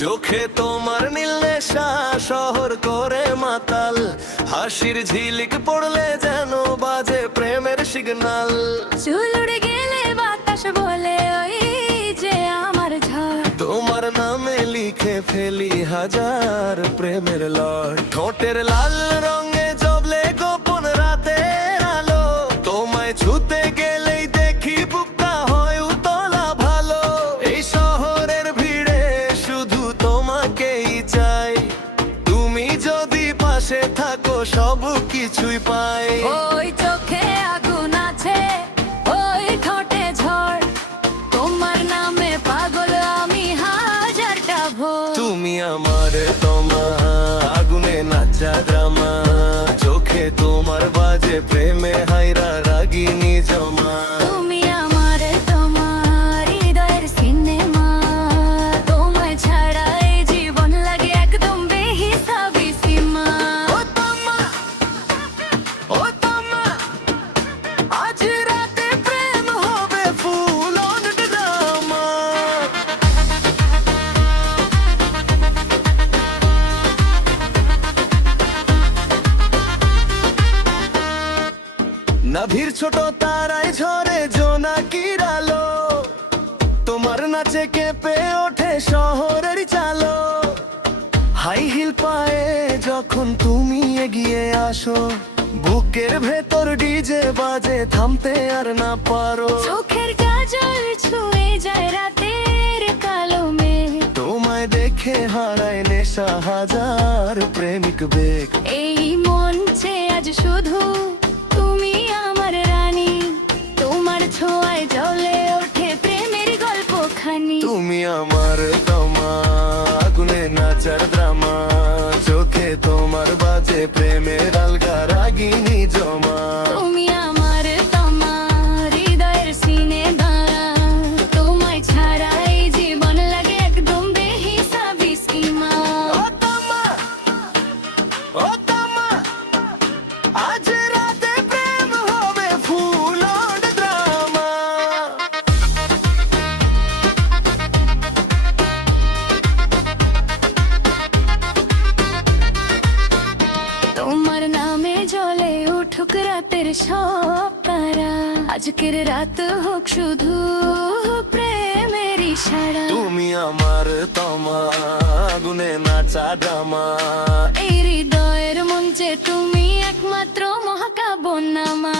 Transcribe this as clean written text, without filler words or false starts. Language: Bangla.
চোখে তোমার নীল নেশা শহর করে মাতাল, হাসির ঝিলিক পড়লে যেন বাজে প্রেমের সিগনাল। চুল উড়ে গেলে বাতাস বলে ওই যে আমার ঝড়, তোমার নামে লিখে ফেলি হাজার প্রেমের লট। ঠোঁটের লাল রঙে জবলে গোপন রাতের আলো, তোমায় ছুতে গেলেই দেখি বুকটা হয় উতলা ভালো। এই শহরের ভিড়ে শুধু তোমাকেই চাই, তুমি যদি পাশে থাকো সব কিছুই পাই। ওই চোখে আগুন আছে, ওই ঠোঁটে ঝড়, তোমার নামে পাগল আমি হাজারটা ভোর। তুমি আমার তোমার আগুনে নাচা ড্রামা, চোখে তোমার বাজে প্রেমে হাইরা রাগিনী জমা। তুমি আমার তোমার হৃদয়ের সিনেমা, তোমায় ছাড়া এই জীবন লাগে একদম বেহিসাবি সীমা। ও তোমা, ও তোমা, আজ রাতে প্রেম হবে ফুল অন ড্রামা। নাভির ছোট তারায় ঝরে জোনাকির আলো, তোমার নাচে কেঁপে ওঠে শহরের চালো। হাই হিল পায়ে যখন তুমি এগিয়ে আসো, বুকের ভেতর ডিজে বাজে থামতে আর না পারো। চোখের কাজল ছুঁয়ে যায় রাতের কালো মেঘ, তোমায় দেখে হারায় নেশা হাজার প্রেমিক বেগ। এই মঞ্চে আজ শুধু তুমি আমার রানী, তোমার ছোঁয়ায় জ্বলে ওঠে প্রেমের গল্পখানি। তুমি আমার তোমা আগুনে নাচার ড্রামা, চোখে তোমার বাজে প্রেমের আলগা রাগিনী জমা। তুমি আমার তোমার হৃদয়ের সিনেমা, তোমায় ছাড়া এই জীবন লাগে একদম বেহিসাবি সীমা। ও তোমা, ও তোমা, আজ রাতে প্রেম হবে ফুল অন ড্রামা। তোমার নামে জ্বলে উঠুক রাতের সব তারা, আজকের রাত হোক শুধু প্রেমের ইশারা। তুমি আমার তোমা আগুনে নাচা ড্রামা, এই হৃদয়ের মঞ্চে তুমি একমাত্র মহাকাব্য নামা।